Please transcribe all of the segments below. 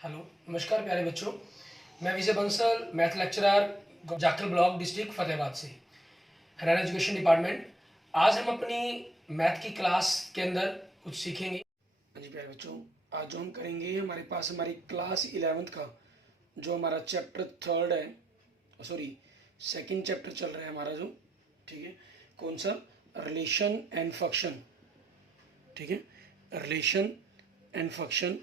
Hello, नमस्कार प्यारे बच्चों। मैं Vijay Bansal, math lecturer, Jakhal block, district Fatehabad से, हरियाणा एजुकेशन डिपार्टमेंट। आज हम अपनी मैथ की क्लास के अंदर कुछ सीखेंगे। हाँ जी प्यारे बच्चों, आज जो हम करेंगे हमारे पास हमारी क्लास 11th का जो हमारा चैप्टर थर्ड है, सॉरी सेकंड चैप्टर चल रहा है हमारा जो, ठीक है, कौन सा, रिलेशन एंड फंक्शन, ठीक है, रिलेशन एंड फंक्शन,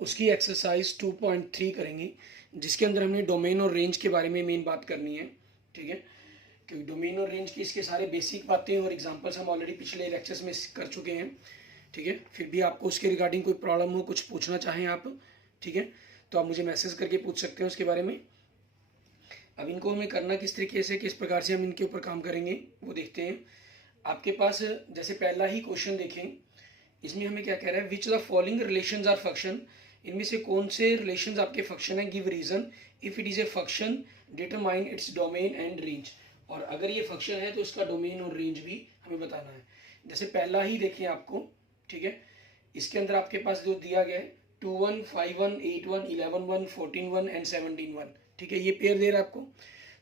उसकी एक्सरसाइज 2.3 करेंगे, जिसके अंदर हमने डोमेन और रेंज के बारे में मेन बात करनी है, ठीक है, क्योंकि डोमेन और रेंज की इसके सारे बेसिक बातें और एग्जांपल्स हम ऑलरेडी पिछले लेक्चर्स में कर चुके हैं, ठीक है। फिर भी आपको उसके रिगार्डिंग कोई प्रॉब्लम हो, कुछ पूछना चाहें आप, ठीक है, तो आप मुझे मैसेज करके पूछ सकते हैं उसके बारे में। अब इनको हमें करना किस तरीके से, किस प्रकार से हम इनके ऊपर काम करेंगे वो देखते हैं। आपके पास जैसे पहला ही क्वेश्चन देखें, इसमें हमें क्या कह रहा है, which the following relations are function, इनमें से कौन से रिलेशंस आपके फंक्शन है, give reason if it is a function, determine its domain and range, और अगर ये फंक्शन है तो उसका डोमेन और रेंज भी हमें बताना है। जैसे पहला ही देखें आपको, ठीक है, इसके अंदर आपके पास जो दिया गया है 2 1 5 1 8 1 11 1 14 1 एंड 17 1, ठीक है, ये पेयर दे रहा है आपको।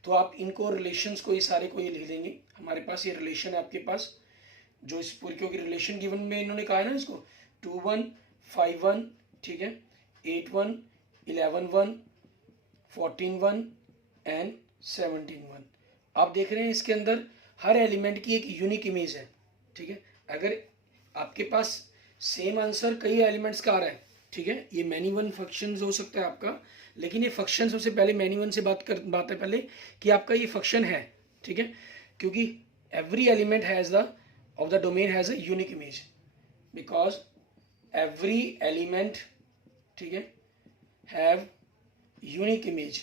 तो आप इनको रिलेशंस को, ये सारे को ये लिख देंगे। हमारे पास ये रिलेशन है आपके पास, जो इस पूरी, क्योंकि रिलेशन गिवन में इन्होंने कहा है ना इसको 2 1 5 1, ठीक है, 8 1 11 1 14 1 एंड 17 1। आप देख रहे हैं इसके अंदर हर एलिमेंट की एक यूनिक इमेज है, ठीक है। अगर आपके पास सेम आंसर कई एलिमेंट्स का आ रहा है, ठीक है, ये मैनी वन फंक्शन हो सकता है आपका, लेकिन ये फंक्शन सबसे पहले मैनी वन से बात है पहले कि आपका ये फंक्शन है, ठीक है, क्योंकि every element has the of the domain has a unique image, because every element, ठीक है, have unique image।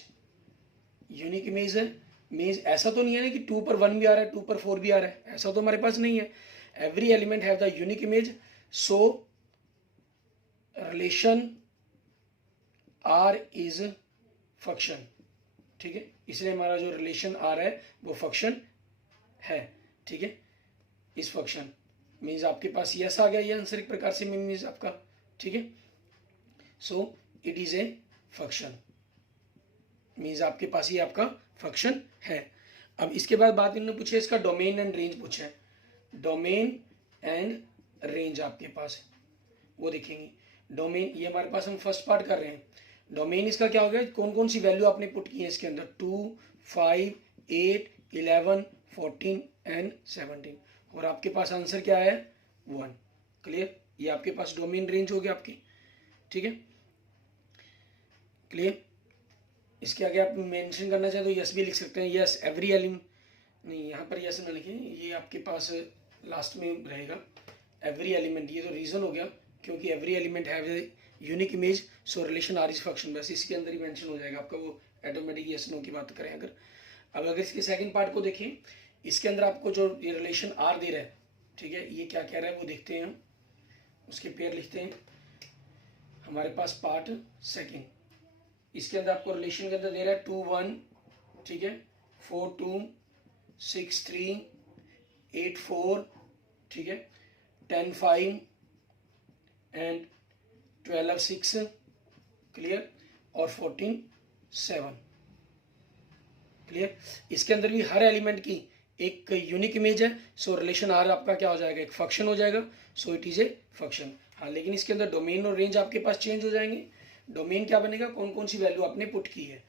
Unique image है मीन्स ऐसा तो नहीं है ना कि 2 पर 1 भी आ रहा है, 2 पर 4 भी आ रहा है, ऐसा तो हमारे पास नहीं है। Every element have the unique image, so relation R is function, ठीक है, इसलिए हमारा जो रिलेशन आर है वो फंक्शन है, ठीक है। इस फंक्शन मीन्स आपके पास यस आ गया, ये आंसर एक प्रकार से मीन्स आपका, ठीक है। So it is a function, means आपके पास ये आपका फंक्शन है। अब इसके बाद बात इन्होंने पूछे इसका डोमेन एंड रेंज पूछा है। डोमेन एंड रेंज आपके पास है, वो देखेंगे। डोमेन ये हमारे पास हम फर्स्ट पार्ट कर रहे हैं। डोमेन इसका क्या हो गया, कौन कौन सी वैल्यू आपने पुट की है इसके अंदर, 2 5 8 11 14 एंड 17, और आपके पास आंसर क्या है 1। क्लियर, ये आपके पास डोमेन रेंज हो गया आपकी, ठीक है, क्लियर। इसके आगे आप मेंशन करना चाहें तो यस भी लिख सकते हैं, यस एवरी एलिमेंट, नहीं यहाँ पर यस ना लिखें, ये आपके पास लास्ट में रहेगा एवरी एलिमेंट। ये तो रीजन हो गया क्योंकि every element have a unique image, so relation R is function, बस इसके अंदर ही मेंशन हो जाएगा आपका, वो ऑटोमेटिक यस नो की बात करें अगर। अब अगर इसके सेकंड पार्ट को देखें, इसके अंदर आपको जो ये रिलेशन आर दे रहा है, ठीक है, ये क्या कह रहा है वो देखते हैं हम, उसके पेयर लिखते हैं। हमारे पास पार्ट सेकंड, इसके अंदर आपको रिलेशन के अंदर दे रहा है 2 1, ठीक है, 4 2 6 3 8 4, ठीक है, 10 5 एंड 12 6, क्लियर, और 14 7, क्लियर। इसके अंदर भी हर एलिमेंट की एक यूनिक इमेज है, सो रिलेशन आर आपका क्या हो जाएगा, एक फंक्शन हो जाएगा, so it is a function. हाँ, लेकिन इसके अंदर डोमेन और रेंज आपके पास चेंज हो जाएंगे। डोमेन क्या बनेगा, कौन कौन सी वैल्यू आपने पुट की है,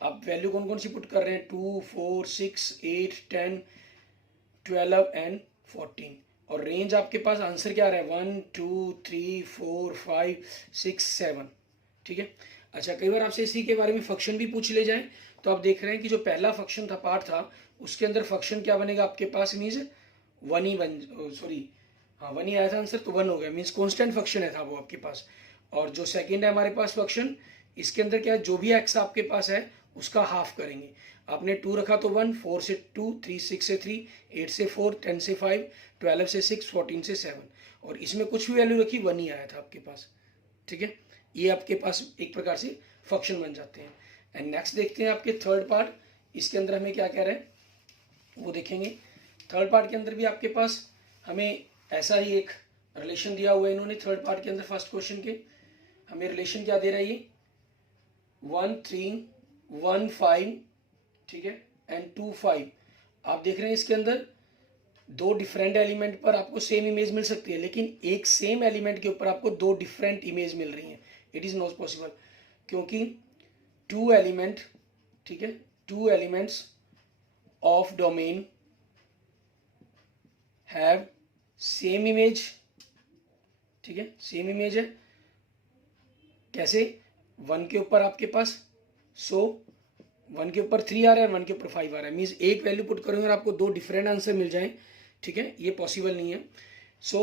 आप वैल्यू कौन कौन सी पुट कर रहे हैं, 2 4 6 8 10 12 एंड 14, और रेंज आपके पास आंसर क्या आ रहा है 1 2 3 4 5 6 7, ठीक है। अच्छा, कई बार आपसे इसी के बारे में फंक्शन भी पूछ ले जाए, तो आप देख रहे हैं कि जो पहला फंक्शन था, पार्ट था, उसके अंदर फंक्शन क्या बनेगा आपके पास, मीन्स 1 ही सॉरी, हाँ 1 ही आया था आंसर, तो 1 हो गया, मीन्स कॉन्स्टेंट फंक्शन है था वो आपके पास। और जो सेकंड है हमारे पास फंक्शन, इसके अंदर क्या है, जो भी एक्स आपके पास है उसका हाफ करेंगे। आपने 2 रखा तो 1, 4 से 2, 3 6 से 3, 8 से 4, 10 से 5, 12 से 6, 14 से 7, और इसमें कुछ भी वैल्यू रखी 1 ही आया था आपके पास, ठीक है। ये आपके पास एक प्रकार से फंक्शन बन जाते हैं। एंड नेक्स्ट देखते हैं आपके थर्ड पार्ट, इसके अंदर हमें क्या कह रहे हैं वो देखेंगे। थर्ड पार्ट के अंदर भी आपके पास हमें ऐसा ही एक रिलेशन दिया हुआ है इन्होंने थर्ड पार्ट के अंदर फर्स्ट क्वेश्चन के, हमें रिलेशन क्या दे रहा है ये 1 3 1 5, ठीक है, एंड 2 5। आप देख रहे हैं इसके अंदर दो डिफरेंट एलिमेंट पर आपको सेम इमेज मिल सकती है, लेकिन एक सेम एलिमेंट के ऊपर आपको दो डिफरेंट इमेज मिल रही हैं। इट इज़ नॉट पॉसिबल, क्योंकि टू एलिमेंट, ठीक है, two elements of domain have same image, ठीक है, सेम इमेज है। कैसे? 1 के ऊपर आपके पास 1 के ऊपर 3 आ रहा है, 1 के ऊपर 5 आ रहा है, मीन्स एक वैल्यू पुट करेंगे और आपको दो डिफरेंट आंसर मिल जाएं, ठीक है, ये पॉसिबल नहीं है। सो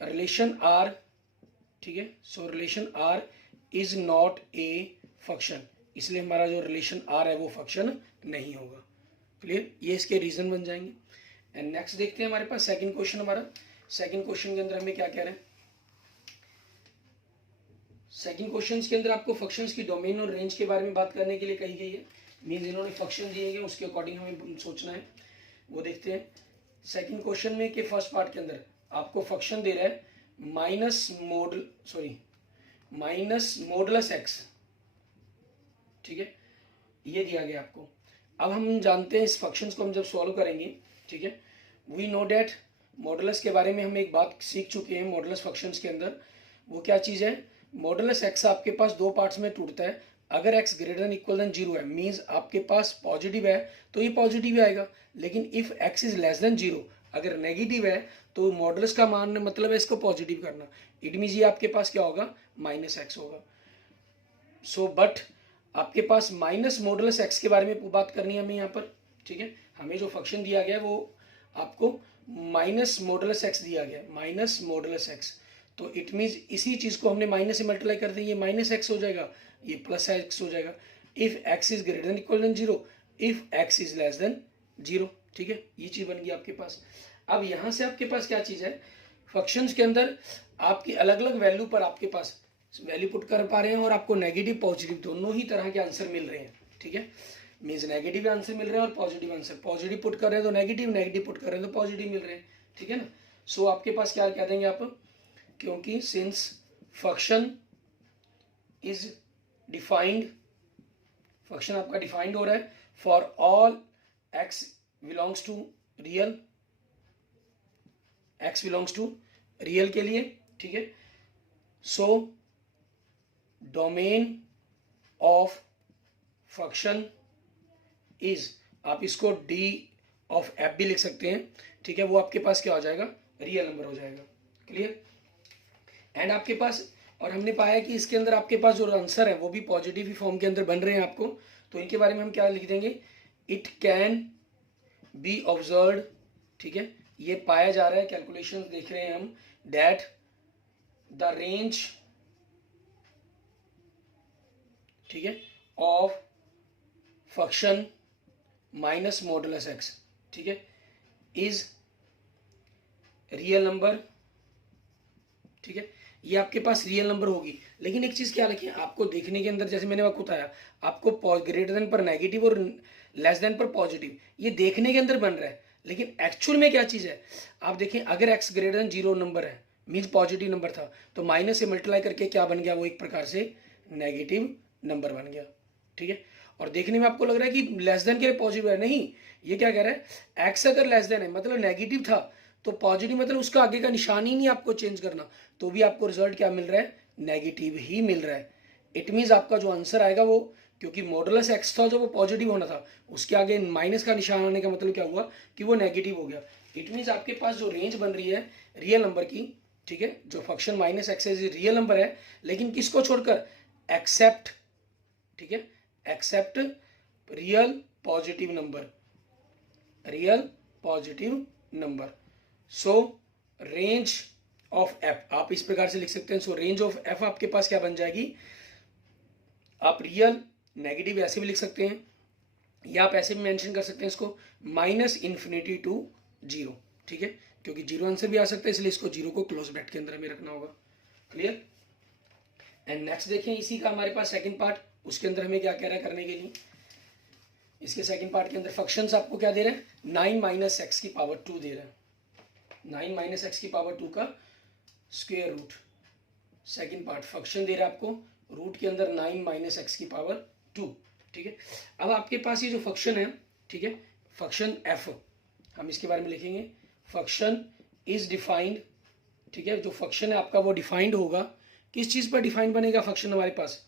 रिलेशन आर, ठीक है, so relation R is not a function, इसलिए हमारा जो रिलेशन आर है वो फंक्शन नहीं होगा। क्लियर? ये इसके रीजन बन जाएंगे। एंड नेक्स्ट देखते हैं हमारे पास सेकंड क्वेश्चन। हमारा सेकंड क्वेश्चन के अंदर हमें क्या कह रहे हैं? सेकंड क्वेश्चन के अंदर आपको फंक्शंस की डोमेन और रेंज के बारे में बात करने के लिए कही गई है। मीन्स इन्होंने फंक्शन दिए गए, उसके अकॉर्डिंग हमें सोचना है, वो देखते हैं। सेकंड क्वेश्चन में के फर्स्ट पार्ट के अंदर आपको फंक्शन दे रहा है माइनस मॉडुलस एक्स, ठीक है, ये दिया गया आपको। अब हम जानते हैं इस फंक्शंस को हम जब सॉल्व करेंगे, ठीक है, वी नो डैट मॉडुलस के बारे में हम एक बात सीख चुके हैं मॉडुलस फंक्शंस के अंदर। वो क्या चीज़ है? मॉडुलस एक्स आपके पास दो पार्ट्स में टूटता है। अगर x greater than equal than 0 है, मीन्स आपके पास पॉजिटिव है तो ये पॉजिटिव ही आएगा। लेकिन if x is less than 0, अगर नेगेटिव है तो मॉडुलस का मान मतलब है इसको पॉजिटिव करना। इट मीन्स ये आपके पास क्या होगा? माइनस एक्स होगा। सो बट आपके पास माइनस मॉडुलस एक्स के बारे में बात करनी है हमें यहाँ पर, ठीक है। हमें जो फंक्शन दिया गया है वो आपको माइनस मॉडुलस एक्स दिया गया, माइनस मॉडुलस एक्स। तो इट मीन्स इसी चीज़ को हमने माइनस से मल्टीप्लाई कर दें, ये माइनस एक्स हो जाएगा, ये प्लस एक्स हो जाएगा। If x is greater than equal than 0, if x is less than 0, ठीक है, ये चीज़ बन गई आपके पास। अब यहाँ से आपके पास क्या चीज़ है? फंक्शंस के अंदर आपकी अलग अलग वैल्यू पर आपके पास वैल्यू पुट कर पा रहे हैं और आपको नेगेटिव पॉजिटिव दोनों ही तरह के आंसर मिल रहे हैं, ठीक है। मीन्स नेगेटिव आंसर मिल रहे हैं और पॉजिटिव आंसर, पॉजिटिव पुट कर रहे हैं तो नेगेटिव, नेगेटिव पुट कर रहे हैं तो पॉजिटिव मिल रहे हैं, ठीक है ना। सो आपके पास क्या कह देंगे आप? क्योंकि since function is defined, function आपका डिफाइंड हो रहा है for all x belongs to real, x belongs to real के लिए, ठीक है। So domain of function is, आप इसको डी ऑफ एफ भी लिख सकते हैं, ठीक है, वो आपके पास क्या हो जाएगा? रियल नंबर हो जाएगा। क्लियर? एंड आपके पास, और हमने पाया कि इसके अंदर आपके पास जो आंसर है वो भी पॉजिटिव ही फॉर्म के अंदर बन रहे हैं आपको। तो इनके बारे में हम क्या लिख देंगे? इट कैन बी ऑब्जर्व्ड, ठीक है, ये पाया जा रहा है, कैलकुलेशन देख रहे हैं हम, दैट द रेंज, ठीक है, of function minus modulus x, ठीक है, इज रियल नंबर, ठीक है, ये आपके पास रियल नंबर होगी। लेकिन एक चीज़ क्या रखें आपको देखने के अंदर, जैसे मैंने आपको बताया, आपको ग्रेटर देन पर नेगेटिव और लेस देन पर पॉजिटिव, ये देखने के अंदर बन रहा है, लेकिन एक्चुअल में क्या चीज़ है आप देखें। अगर एक्स ग्रेटर देन 0 नंबर है, मीन्स पॉजिटिव नंबर था, तो माइनस से मल्टीप्लाई करके क्या बन गया? वो एक प्रकार से नेगेटिव नंबर बन गया, ठीक है। और देखने में आपको लग रहा है कि लेस देन के लिए पॉजिटिव है, नहीं, ये क्या कह रहा है? एक्स अगर लेस देन है मतलब नेगेटिव था, तो पॉजिटिव मतलब उसका आगे का निशान ही नहीं आपको चेंज करना, तो भी आपको रिजल्ट क्या मिल रहा है? नेगेटिव ही मिल रहा है। इट मीन्स आपका जो आंसर आएगा वो, क्योंकि मॉडुलस एक्स था जो वो पॉजिटिव होना था, उसके आगे माइनस का निशान आने का मतलब क्या हुआ कि वो नेगेटिव हो गया। इट मीन्स आपके पास जो रेंज बन रही है रियल नंबर की, ठीक है, जो फंक्शन माइनस एक्स है रियल नंबर है, लेकिन किसको छोड़कर? एक्सेप्ट, ठीक है, except real positive number, real positive number. So range of F आप इस प्रकार से लिख सकते हैं। सो रेंज ऑफ एफ आपके पास क्या बन जाएगी? आप रियल नेगेटिव ऐसे भी लिख सकते हैं, या आप ऐसे भी मेंशन कर सकते हैं इसको माइनस इन्फिनिटी टू 0, ठीक है, क्योंकि 0 आंसर भी आ सकता है, इसलिए इसको 0 को क्लोज ब्रैकेट के अंदर हमें रखना होगा। क्लियर? एंड नेक्स्ट देखें इसी का हमारे पास सेकंड पार्ट, उसके अंदर हमें क्या कह रहा है करने के लिए। इसके सेकंड पार्ट के अंदर फंक्शंस आपको क्या दे रहे हैं? 9 माइनस एक्स की पावर 2 दे रहे हैं, 9 माइनस एक्स की पावर 2 का square root, second part function दे रहा है आपको रूट के अंदर 9 माइनस एक्स की पावर 2, ठीक है। अब आपके पास ये जो फंक्शन है, ठीक है, फंक्शन एफ, हम इसके बारे में लिखेंगे, फंक्शन इज डिफाइंड, ठीक है, जो फंक्शन है आपका वो डिफाइंड होगा, किस चीज पर डिफाइंड बनेगा फंक्शन हमारे पास,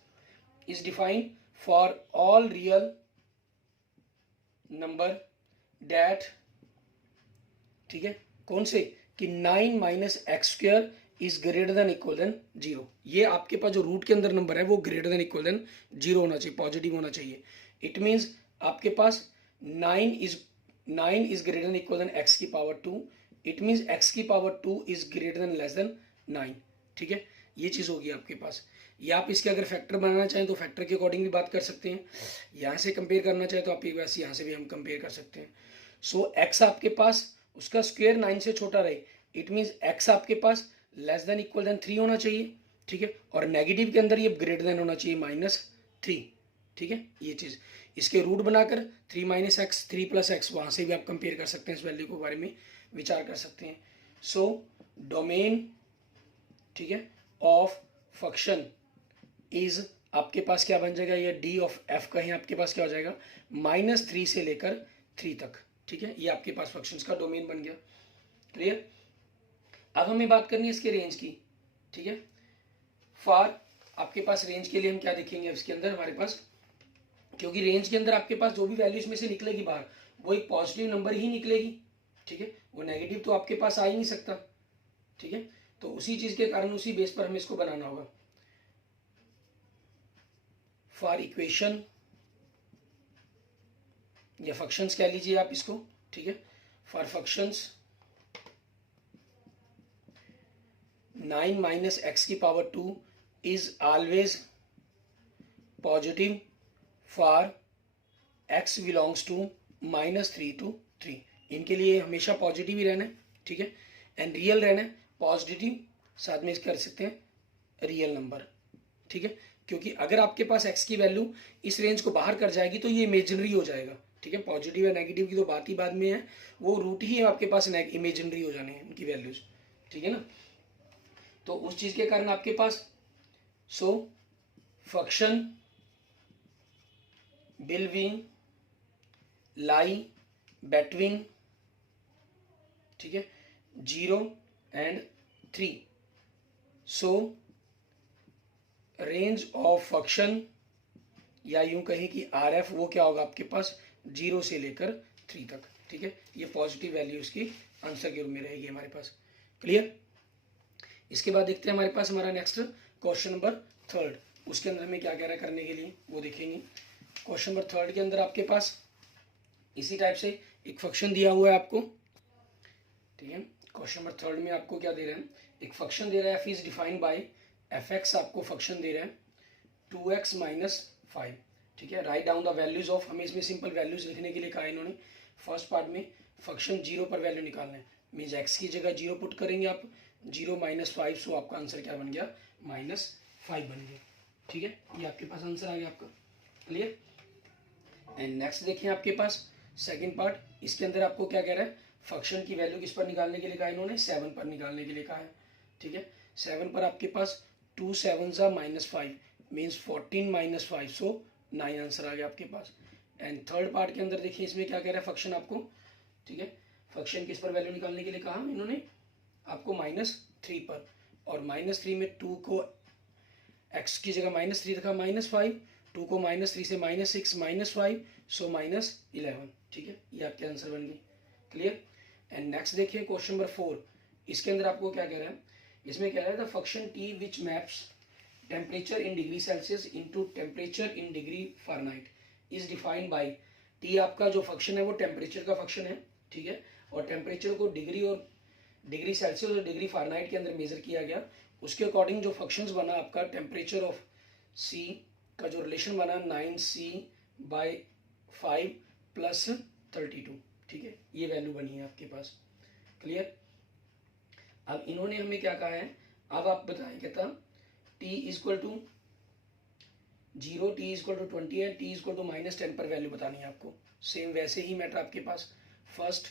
is defined for all real number that, ठीक है, कौन से, कि 9 minus X square is greater than equal than 0। ये आपके पास जो रूट के अंदर नंबर है वो ग्रेटर देन इक्वल देन 0 होना चाहिए, पॉजिटिव होना चाहिए। इट मीन्स आपके पास 9 is greater than equal than x की पावर 2, इट मीन्स एक्स की power 2 is greater than less than 9, ठीक है, ये चीज़ होगी आपके पास। या आप इसके अगर फैक्टर बनाना चाहें तो फैक्टर के अकॉर्डिंग भी बात कर सकते हैं, यहाँ से कंपेयर करना चाहें तो आप वैसे यहाँ से भी हम कंपेयर कर सकते हैं। सो एक्स आपके पास उसका स्क्वायर 9 से छोटा रहे, इट मीन्स एक्स आपके पास लेस देन इक्वल देन 3 होना चाहिए, ठीक है, और नेगेटिव के अंदर ये ग्रेटर देन होना चाहिए -3, ठीक है, ये चीज़। इसके रूट बनाकर 3 माइनस एक्स 3 प्लस एक्स, वहाँ से भी आप कंपेयर कर सकते हैं, इस वैल्यू के बारे में विचार कर सकते हैं। सो डोमेन, ठीक है, ऑफ फंक्शन इज आपके पास क्या बन जाएगा, ये डी ऑफ एफ का ही आपके पास क्या हो जाएगा, -3 से लेकर 3 तक, ठीक है, ये आपके पास फंक्शंस का डोमेन बन गया। क्लियर। अब हमें बात करनी है इसके रेंज की, ठीक है। फॉर आपके पास रेंज के लिए हम क्या देखेंगे इसके अंदर हमारे पास, क्योंकि रेंज के अंदर आपके पास जो भी वैल्यू इसमें से निकलेगी बाहर वो एक पॉजिटिव नंबर ही निकलेगी, ठीक है, वो नेगेटिव तो आपके पास आ ही नहीं सकता, ठीक है। तो उसी चीज के कारण उसी बेस पर हमें इसको बनाना होगा। फॉर इक्वेशन या फंक्शंस कह लीजिए आप इसको, ठीक है, फॉर फंक्शंस 9 माइनस एक्स की power 2 is always positive for x belongs to -3 to 3, इनके लिए हमेशा पॉजिटिव ही रहना है, ठीक है, एंड रियल रहना है, पॉजिटिव साथ में कर सकते हैं रियल नंबर, ठीक है, क्योंकि अगर आपके पास x की वैल्यू इस रेंज को बाहर कर जाएगी तो ये इमेजिनरी हो जाएगा, ठीक है, पॉजिटिव या नेगेटिव की तो बात ही बाद में है, वो रूट ही आपके पास इमेजिनरी हो जाने हैं उनकी वैल्यूज, ठीक है ना। तो उस चीज के कारण आपके पास so function will be lie between, ठीक है, 0 and 3। So range of function या यूं कहें कि आर एफ वो क्या होगा आपके पास 0 से लेकर 3 तक, ठीक है, ये पॉजिटिव वैल्यू इसकी आंसर के रूप में रहेगी हमारे पास। क्लियर। इसके बाद देखते हैं हमारे पास हमारा नेक्स्ट क्वेश्चन नंबर 3, उसके अंदर हमें क्या कह रहा है करने के लिए वो देखेंगे। क्वेश्चन नंबर 3 के अंदर आपके पास इसी टाइप से एक फंक्शन दिया हुआ है आपको, ठीक है। क्वेश्चन नंबर 3 में आपको क्या दे रहे हैं, एक फंक्शन दे रहा है, F is defined by F x, आपको फंक्शन दे रहा है 2x - 5, ठीक है। Write down the values of, हमें इसमें सिंपल वैल्यूज लिखने के लिए कहा है इन्होंने। फर्स्ट पार्ट में फंक्शन 0 पर वैल्यू निकालना है, मीन्स एक्स की जगह 0 पुट करेंगे आप, 0 - 5, सो आपका आंसर क्या बन गया, -5 बन गया, ठीक है, ये आपके पास आंसर आ गया आपका। क्लियर। एंड नेक्स्ट देखिए आपके पास सेकंड पार्ट, इसके अंदर आपको क्या कह रहा है, फंक्शन की वैल्यू किस पर निकालने के लिए कहा है इन्होंने, 7 पर निकालने के लिए कहा है, ठीक है। 7 पर आपके पास 2 7s -5 मीन्स 14 - 5, सो 9 आंसर आ गया आपके पास। एंड थर्ड पार्ट के अंदर देखिए इसमें क्या कह रहा है फंक्शन आपको, ठीक है, फंक्शन किस पर वैल्यू निकालने के लिए कहा इन्होंने आपको -3 पर, और -3 में 2 को x की जगह -3 रखा, -5, 2 को -3 से -6 -5, सो -11, ठीक है, ये आपके आंसर बन गई। क्लियर। एंड नेक्स्ट देखिए क्वेश्चन नंबर 4, इसके अंदर आपको क्या कह रहा है, इसमें कह रहा है the function t which maps temperature in degree Celsius into temperature in degree Fahrenheit is defined by, T आपका जो फंक्शन है वो टेम्परेचर का फंक्शन है, ठीक है, और टेम्परेचर को डिग्री सेल्सियस और डिग्री फारेनहाइट के अंदर मेजर किया गया, उसके अकॉर्डिंग जो फंक्शंस बना आपका टेम्परेचर ऑफ C का जो रिलेशन बना 9C/5 + 32, ठीक है, ये वैल्यू बनी है आपके पास। क्लियर। अब इन्होंने हमें क्या कहा है, अब आप बताएं, कहता t = 0, t = 20 है, t = -10 पर वैल्यू बतानी है आपको। सेम वैसे ही मैटर आपके पास, फर्स्ट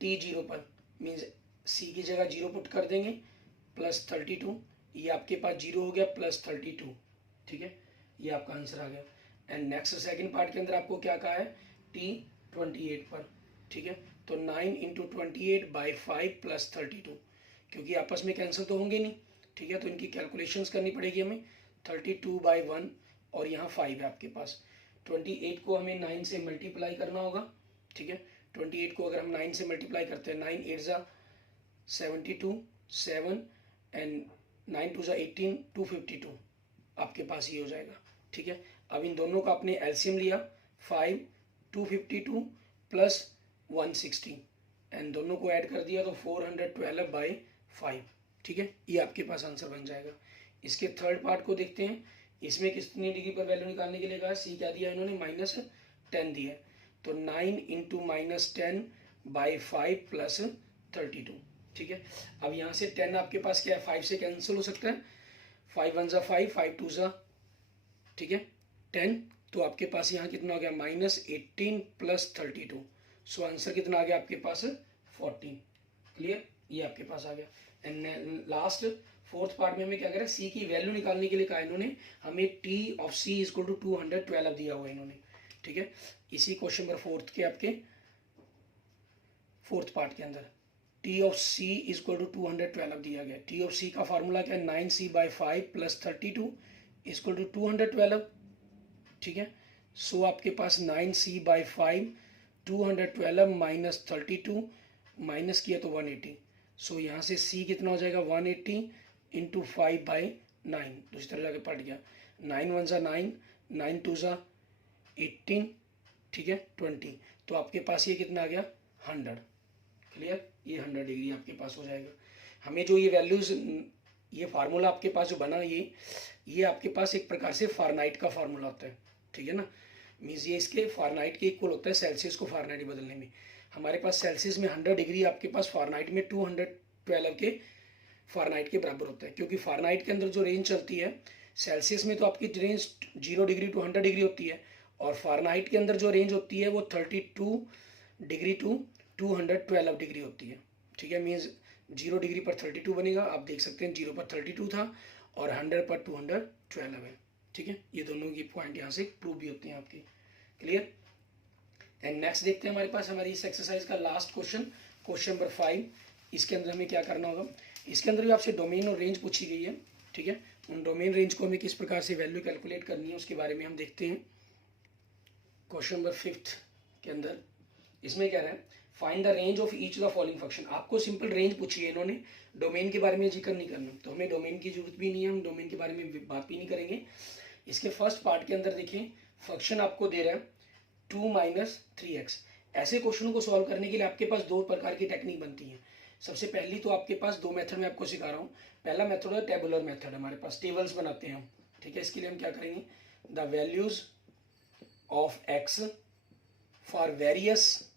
t 0 पर मीन्स C की जगह 0 पुट कर देंगे, +32 ये आपके पास 0 हो गया प्लस 32, ठीक है, ये आपका आंसर आ गया। एंड नेक्स्ट सेकंड पार्ट के अंदर आपको क्या कहा है, T28 पर, ठीक है, तो 9 इंटू 28/5 प्लस 32, क्योंकि आपस में कैंसिल तो होंगे नहीं, ठीक है, तो इनकी कैलकुलेशंस करनी पड़ेगी हमें। 32/1 और यहाँ 5 है आपके पास। 28 को हमें 9 से मल्टीप्लाई करना होगा, ठीक है, 28 को अगर हम 9 से मल्टीप्लाई करते हैं, 9 8 ज़ा 72, 7 एंड 9 2 ज़ा 18, 252 आपके पास ये हो जाएगा, ठीक है। अब इन दोनों का आपने एलसीएम लिया, 5 252 प्लस 160 एंड दोनों को ऐड कर दिया तो 412/5, ठीक है, ये आपके पास आंसर बन जाएगा। इसके थर्ड पार्ट को देखते हैं, इसमें कितनी डिग्री पर वैल्यू निकालने के लिए कहा, सी क्या दिया इन्होंने, -10 दिया है, तो 9 इंटू -10/5 प्लस 32, ठीक है। अब यहाँ से 10 आपके पास क्या है, 5 से कैंसिल हो सकता है, 5 1 ज़ा 5, 5 2 ज़ा, ठीक है, 10, तो आपके पास यहाँ कितना हो गया, -18 प्लस 32, सो आंसर कितना आ गया आपके पास, 14, क्लियर, ये आपके पास आ गया। एंड लास्ट फोर्थ पार्ट में हमें क्या करें, सी की वैल्यू निकालने के लिए कहा इन्होंने, हमें T of C equal to 212 दिया हुआ है इन्होंने, ठीक है, इसी क्वेश्चन नंबर फोर्थ के आपके फोर्थ पार्ट के अंदर T of C equal to 212 दिया गया। T ऑफ C का फार्मूला क्या है, 9C/5 प्लस 32 इक्वल टू 212, ठीक है, सो आपके पास 9C/5 212 माइनस 32 माइनस किया तो 180, सो यहाँ से C कितना हो जाएगा, 180 इंटू 5/9, दूसरी तरह जाके पलट गया, 9 1 ज़ा 9, 9 2 ज़ा 18, ठीक है, 20, तो आपके पास ये कितना आ गया, 100, क्लियर, ये 100 डिग्री आपके पास हो जाएगा। हमें जो ये वैल्यूज, ये फार्मूला आपके पास जो बना, ये आपके पास एक प्रकार से फारेनहाइट का फार्मूला होता है, ठीक है ना, मीन्स ये इसके फारेनहाइट के इक्वल होता है, सेल्सियस को फारेनहाइट में बदलने में। हमारे पास सेल्सियस में 100 डिग्री, आपके पास फारेनहाइट में 212 के फारेनहाइट के बराबर होता है, क्योंकि फारेनहाइट के अंदर जो रेंज चलती है, सेल्सियस में तो आपकी रेंज 0 डिग्री टू 100 डिग्री होती है, और फारेनहाइट के अंदर जो रेंज होती है वो 32 डिग्री टू 212 डिग्री होती है, ठीक है, मीन्स 0 डिग्री पर 32 बनेगा, आप देख सकते हैं 0 पर 32 था और 100 पर 212 है, ठीक है, ये दोनों की पॉइंट यहाँ से प्रूव भी होते हैं आपके, क्लियर। एंड नेक्स्ट देखते हैं हमारे पास हमारी इस एक्सरसाइज का लास्ट क्वेश्चन, क्वेश्चन नंबर 5। इसके अंदर हमें क्या करना होगा, इसके अंदर भी आपसे डोमेन और रेंज पूछी गई है, ठीक है, उन डोमेन रेंज को हमें किस प्रकार से वैल्यू कैलकुलेट करनी है उसके बारे में हम देखते हैं। क्वेश्चन नंबर 5 के अंदर इसमें क्या रहा है, find the range of each the following function, आपको सिंपल रेंज पूछी है इन्होंने, डोमेन के बारे में जिक्र नहीं करना, तो हमें डोमेन की जरूरत भी नहीं है, हम डोमेन के बारे में बात भी नहीं करेंगे। इसके फर्स्ट पार्ट के अंदर देखिए, फंक्शन आपको दे रहा है 2 - 3x। ऐसे क्वेश्चनों को सॉल्व करने के लिए आपके पास दो प्रकार की टेक्निक बनती है। सबसे पहली तो आपके पास दो मेथड में आपको सिखा रहा हूँ। पहला मेथड है टेबुलर मेथड, हमारे पास टेबल्स बनाते हैं हम, ठीक है। इसके लिए हम क्या करेंगे, the values of x for various,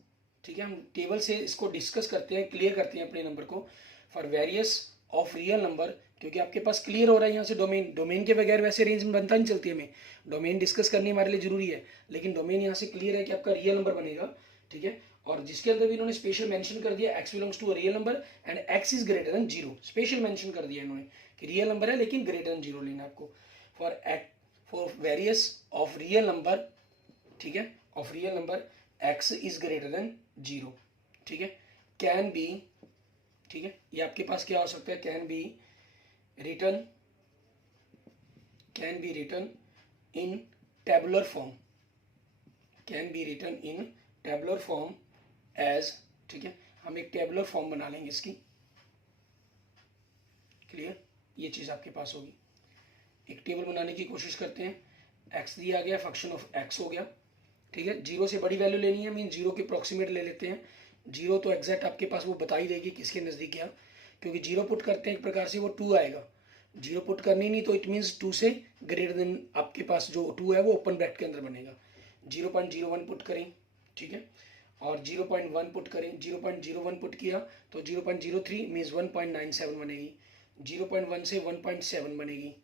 ठीक है, हम टेबल से इसको डिस्कस करते हैं, क्लियर करते हैं अपने नंबर को, for various of real number, क्योंकि आपके पास क्लियर हो रहा है यहाँ से डोमेन, डोमेन के बगैर वैसे रेंज में बनता नहीं चलती हमें, डोमेन डिस्कस करनी हमारे लिए जरूरी है, लेकिन डोमेन यहाँ से क्लियर है कि आपका रियल नंबर बनेगा, ठीक है। और जिसके अंदर भी इन्होंने स्पेशल मेंशन कर दिया x belongs to a real number and x is greater than 0, special mention कर दिया इन्होंने कि रियल नंबर है लेकिन ग्रेटर देन 0 लेना आपको, for various of real number, ठीक है, of real number x is greater than 0, ठीक है, कैन बी, ठीक है, ये आपके पास क्या हो सकता है, can be written in tabular form, can be written in tabular form as, ठीक है, हम एक टेबुलर फॉर्म बना लेंगे इसकी, क्लियर, ये चीज आपके पास होगी। एक टेबल बनाने की कोशिश करते हैं, x दिया गया, फंक्शन ऑफ x हो गया, ठीक है, 0 से बड़ी वैल्यू लेनी है, मीन 0 के अप्रोक्सीमेट ले लेते हैं, 0 तो एग्जैक्ट आपके पास वो बता ही देगी किसके नज़दीक गया, क्योंकि 0 पुट करते हैं एक प्रकार से वो 2 आएगा, 0 पुट करनी नहीं तो इट मीन्स 2 से ग्रेटर देन आपके पास जो 2 है वो ओपन ब्रैकेट के अंदर बनेगा, 0.01 पुट करें, ठीक है, और 0.1 पुट करें, 0.01 पुट किया तो 0.03 मीन्स 1.97 बनेगी, 0.1 से 1.7 बनेगी,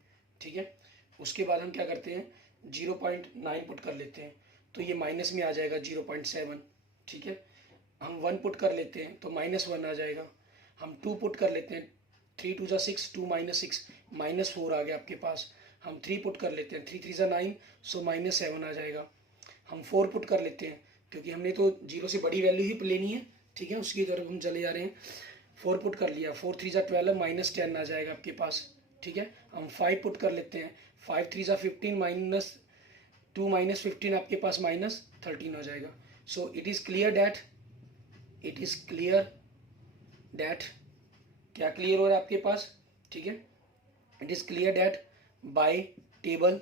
ठीक है। उसके बाद हम क्या करते हैं, 0.9 पुट कर लेते हैं तो ये माइनस में आ जाएगा 0.7, ठीक है। हम 1 पुट कर लेते हैं तो -1 आ जाएगा, हम 2 पुट कर लेते हैं, 3 2 ज़ा 6, 2 - 6 -4 आ गया आपके पास। हम 3 पुट कर लेते हैं, 3 3 ज़ा 9, सो -7 आ जाएगा। हम 4 पुट कर लेते हैं क्योंकि हमने तो 0 से बड़ी वैल्यू ही लेनी है, ठीक है, उसकी तरफ हम चले जा रहे हैं। 4 पुट कर लिया, 4 3 ज़ा 12, -10 आ जाएगा आपके पास, ठीक है। हम 5 पुट कर लेते हैं, 5 3 ज़ा 15, -2 -15 आपके पास -13 हो जाएगा। So it is clear that क्या क्लियर हो रहा है आपके पास, ठीक है। It is clear that by table,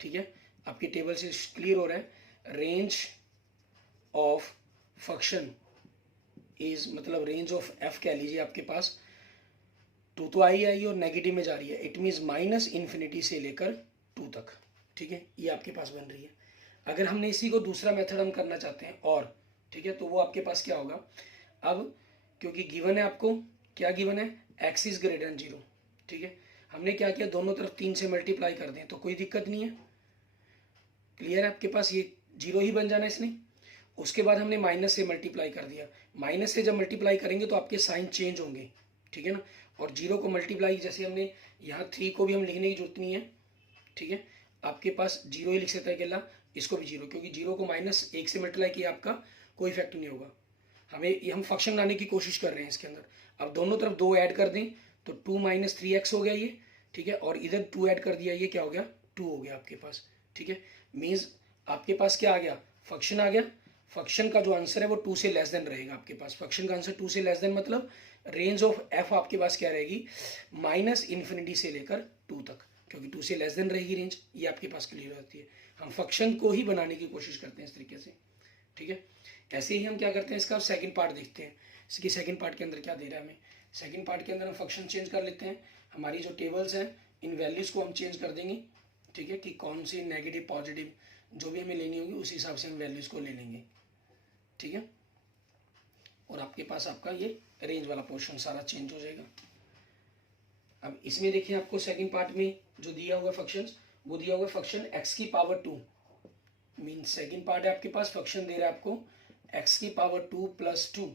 ठीक है, आपकी टेबल से क्लियर हो रहा है, रेंज ऑफ फंक्शन इज, मतलब रेंज ऑफ एफ कह लीजिए आपके पास, 2 तो आई और नेगेटिव में जा रही है, इट मीन्स -इन्फिनिटी से लेकर 2 तक, ठीक है, ये आपके पास बन रही है। अगर हमने इसी को दूसरा मेथड हम करना चाहते हैं और, ठीक है, तो वो आपके पास क्या होगा। अब क्योंकि गिवन है आपको, क्या गिवन है, x इज ग्रेटर देन 0, ठीक है। हमने क्या किया, दोनों तरफ 3 से मल्टीप्लाई कर दें तो कोई दिक्कत नहीं है, क्लियर है आपके पास, ये 0 ही बन जाना इसने। उसके बाद हमने माइनस से मल्टीप्लाई कर दिया, माइनस से जब मल्टीप्लाई करेंगे तो आपके साइन चेंज होंगे, ठीक है ना। और 0 को मल्टीप्लाई, जैसे हमने यहाँ 3 को भी हम लिखने की जरूरत नहीं है, ठीक है, आपके पास 0 ही लिख सकता है अकेला, इसको भी 0, क्योंकि 0 को -1 से मल्टीप्लाई किया आपका कोई इफेक्ट नहीं होगा। हम फंक्शन लाने की कोशिश कर रहे हैं इसके अंदर। अब दोनों तरफ 2 ऐड कर दें तो 2 - 3x हो गया ये, ठीक है, और इधर 2 ऐड कर दिया, ये क्या हो गया, 2 हो गया आपके पास, ठीक है। मीन्स आपके पास क्या आ गया, फंक्शन आ गया। फंक्शन का जो आंसर है वो 2 से लेस देन रहेगा आपके पास। फंक्शन का आंसर 2 से लेस देन मतलब रेंज ऑफ एफ आपके पास क्या रहेगी, -इन्फिनिटी से लेकर 2 तक, क्योंकि 2 से लेस देन रहेगी रेंज, ये आपके पास क्लियर होती है। हम फंक्शन को ही बनाने की कोशिश करते हैं इस तरीके से, ठीक है। ऐसे ही हम क्या करते हैं, इसका सेकंड पार्ट देखते हैं, इसकी सेकंड पार्ट के अंदर क्या दे रहा है हमें। सेकंड पार्ट के अंदर हम फंक्शन चेंज कर लेते हैं, हमारी जो टेबल्स हैं इन वैल्यूज़ को हम चेंज कर देंगे, ठीक है, कि कौन सी नेगेटिव पॉजिटिव जो भी हमें लेनी होगी उस हिसाब से हम वैल्यूज़ को ले लेंगे, ठीक है। और आपके पास आपका ये रेंज वाला पोर्शन सारा चेंज हो जाएगा। अब इसमें देखिए आपको सेकंड पार्ट में जो दिया हुआ फंक्शन, वो दिया हुआ फंक्शन x की पावर 2, मीन सेकंड पार्ट है आपके पास, फंक्शन दे रहा है आपको x की पावर 2 + 2,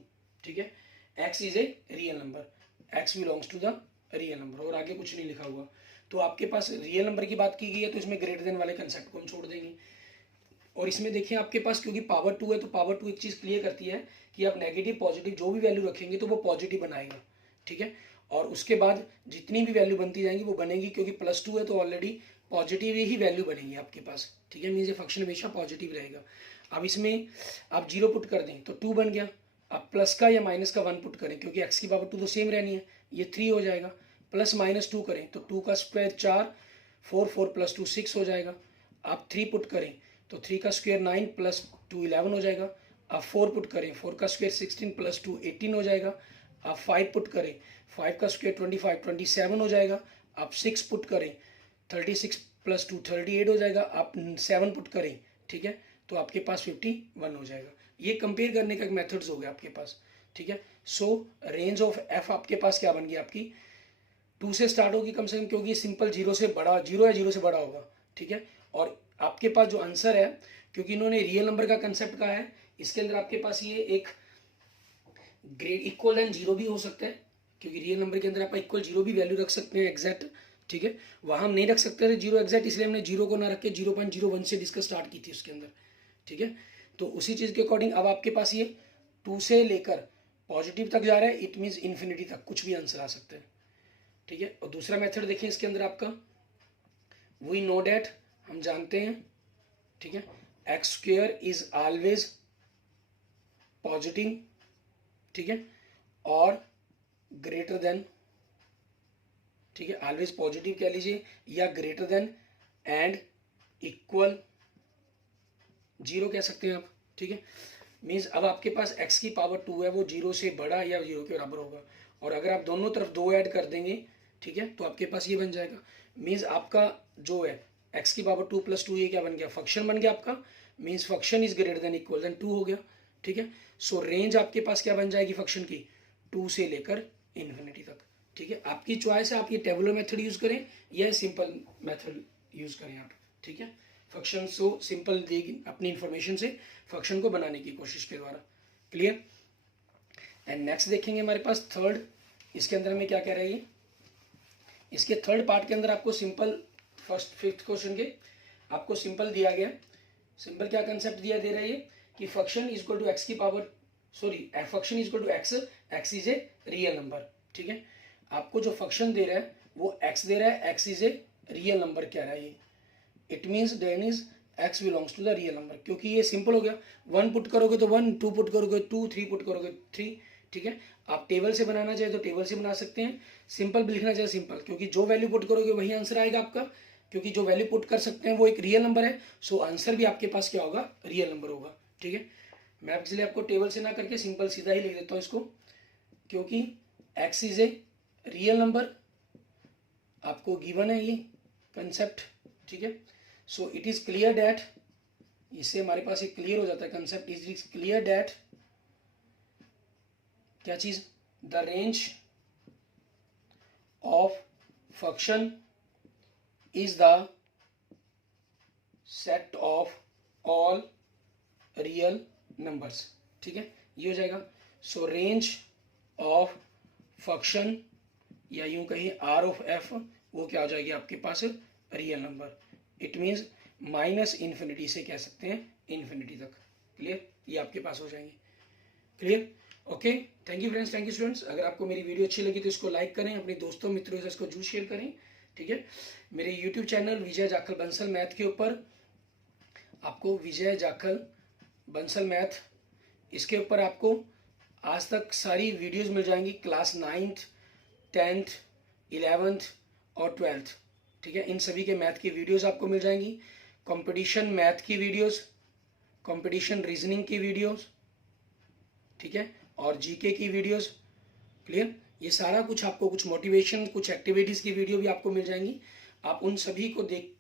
ठीक है। x is a real number, x belongs to the real number, और आगे कुछ नहीं लिखा हुआ। तो आपके पास रियल नंबर की बात की गई है तो इसमें ग्रेटर देन वाले कंसेप्ट को हम छोड़ देंगे। और इसमें देखिए आपके पास क्योंकि पावर 2 है तो पावर 2 एक चीज़ क्लियर करती है कि आप नेगेटिव पॉजिटिव जो भी वैल्यू रखेंगे तो वो पॉजिटिव बनाएगा, ठीक है। और उसके बाद जितनी भी वैल्यू बनती जाएंगी वो बनेगी, क्योंकि +2 है तो ऑलरेडी पॉजिटिव ही वैल्यू बनेगी आपके पास, ठीक है। मीन्स ये फंक्शन हमेशा पॉजिटिव रहेगा। अब इसमें आप 0 पुट कर दें तो 2 बन गया। आप प्लस का या माइनस का 1 पुट करें, क्योंकि x की पावर 2 तो सेम रहनी है, ये 3 हो जाएगा। +-2 करें तो 2 का स्क्वायर 4, 4 4 + 2 6 हो जाएगा। आप 3 पुट करें तो 3 का स्क्वायर 9 + 2 11 हो जाएगा। आप 4 पुट करें, 4 का स्क्वायर 16 + 2 18 हो जाएगा। आप 5 पुट करें, 5 का स्क्वायर 25 27 हो जाएगा। आप 6 पुट करें, 36 + 2 38 हो जाएगा। आप 7 पुट करें, ठीक है, तो आपके पास 51 हो जाएगा। ये कंपेयर करने का मेथड्स हो गया आपके पास, ठीक है। सो रेंज ऑफ एफ आपके पास क्या बन गई आपकी, 2 से स्टार्ट होगी कम से कम, क्योंकि सिंपल 0 से बड़ा, 0 या 0 से बड़ा होगा, ठीक है। और आपके पास जो आंसर है, क्योंकि इन्होंने रियल नंबर का कंसेप्ट कहा है, इसके अंदर आपके पास ये एक ग्रेड इक्वल देन 0 भी हो सकता है, क्योंकि रियल नंबर के अंदर आप इक्वल 0 भी वैल्यू रख सकते हैं एग्जैक्ट, ठीक है। वहाँ हम नहीं रख सकते थे 0 एग्जैक्ट, इसलिए हमने 0 को ना रख के 0.01 से डिस्कस स्टार्ट की थी उसके अंदर, ठीक है। तो उसी चीज़ के अकॉर्डिंग अब आपके पास ये 2 से लेकर पॉजिटिव तक जा रहा है, इट मीन्स इन्फिनिटी तक कुछ भी आंसर आ सकता है, ठीक है। और दूसरा मेथड देखिए इसके अंदर आपका, वी नो डैट, हम जानते हैं, ठीक है, x² इज ऑलवेज पॉजिटिव, ठीक है, और ग्रेटर देन, ठीक है, ऑलवेज पॉजिटिव कह लीजिए या ग्रेटर देन एंड इक्वल 0 कह सकते हैं आप, ठीक है। मीन्स अब आपके पास x की पावर 2 है, वो 0 से बड़ा या 0 के बराबर होगा। और अगर आप दोनों तरफ 2 ऐड कर देंगे, ठीक है, तो आपके पास ये बन जाएगा। मीन्स आपका जो है x की पावर 2 + 2, ये क्या बन गया, फंक्शन बन गया आपका। Means function is greater than equal than 2 हो गया, ठीक है। सो रेंज आपके पास क्या बन जाएगी फंक्शन की, 2 से लेकर इन्फिनिटी तक, ठीक है। आपकी चॉइस है, आप ये टेबुलर मेथड यूज करें या सिंपल मेथड यूज करें आप, ठीक है। फंक्शन सो सिंपल देगी अपनी इंफॉर्मेशन से फंक्शन को बनाने की कोशिश के द्वारा, क्लियर। एंड नेक्स्ट देखेंगे हमारे पास थर्ड, इसके अंदर में क्या कह रहा है ये, इसके थर्ड पार्ट के अंदर आपको सिंपल फर्स्ट फिफ्थ क्वेश्चन के आपको सिंपल दिया गया। सिंपल क्या कंसेप्ट दिया दे रहा है ये कि function is equal to X की power function is equal to X, X is a real number. ठीक है, आपको जो फंक्शन दे रहा है वो एक्स दे रहा है, x is a real number कह रहा है ये। It means then is x belongs to the real number, क्योंकि ये सिंपल हो गया। 1 पुट करोगे तो 1, 2 पुट करोगे 2, 3 पुट करोगे 3। ठीक है, आप टेबल से बनाना चाहे तो टेबल से बना सकते हैं, सिंपल भी लिखना चाहे सिंपल, क्योंकि जो वैल्यू पुट करोगे वही आंसर आएगा आपका, क्योंकि जो वैल्यू पुट कर सकते हैं वो एक रियल नंबर है। सो आंसर भी आपके पास क्या होगा, रियल नंबर होगा। ठीक है, मैं इसलिए आपको टेबल से ना करके सिंपल सीधा ही लिख देता हूँ इसको, क्योंकि x is a real number आपको गिवन है ये कंसेप्ट। ठीक है, so it is clear that, इससे हमारे पास एक क्लियर हो जाता है कंसेप्ट। इज क्लियर डैट क्या चीज, the range of function is the set of all real numbers. ठीक है, ये हो जाएगा। सो रेंज ऑफ फंक्शन या यूं कहिए आर ऑफ एफ, वो क्या हो जाएगी आपके पास, real number. It means minus infinity से कह सकते हैं इन्फिनिटी तक। क्लियर, ये आपके पास हो जाएंगे। Clear, okay, thank you friends, thank you students. अगर आपको मेरी वीडियो अच्छी लगी तो इसको लाइक करें, अपने दोस्तों मित्रों से इसको जरूर शेयर करें। ठीक है, मेरे यूट्यूब चैनल विजय जाखल बंसल मैथ के ऊपर आपको विजय जाखल बंसल मैथ, इसके ऊपर आपको आज तक सारी वीडियोस मिल जाएंगी, क्लास 9th 10th 11th और 12th। ठीक है, इन सभी के मैथ की वीडियोस आपको मिल जाएंगी, कंपटीशन मैथ की वीडियोस, कंपटीशन रीजनिंग की वीडियोस, ठीक है, और जीके की वीडियोस। क्लियर, ये सारा कुछ आपको, कुछ मोटिवेशन, कुछ एक्टिविटीज़ की वीडियो भी आपको मिल जाएंगी। आप उन सभी को देख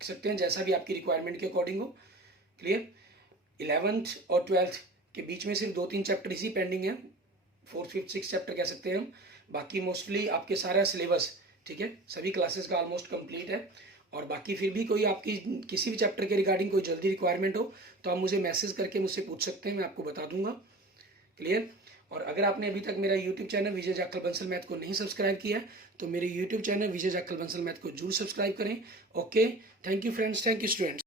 सकते हैं जैसा भी आपकी रिक्वायरमेंट के अकॉर्डिंग हो। क्लियर, 11th और 12th के बीच में सिर्फ 2-3 चैप्टर इसी पेंडिंग है, 4th 5th 6th चैप्टर कह सकते हैं हम। बाकी मोस्टली आपके सारा सिलेबस, ठीक है, सभी क्लासेस का ऑलमोस्ट कंप्लीट है। और बाकी फिर भी कोई आपकी किसी भी चैप्टर के रिगार्डिंग कोई जल्दी रिक्वायरमेंट हो तो आप मुझे मैसेज करके मुझसे पूछ सकते हैं, मैं आपको बता दूंगा। क्लियर, और अगर आपने अभी तक मेरा यूट्यूब चैनल विजय जाखल बंसल मैथ को नहीं सब्सक्राइब किया है तो मेरे यूट्यूब चैनल विजय जाखल बंसल मैथ को जरूर सब्सक्राइब करें। Okay, thank you friends, thank you students.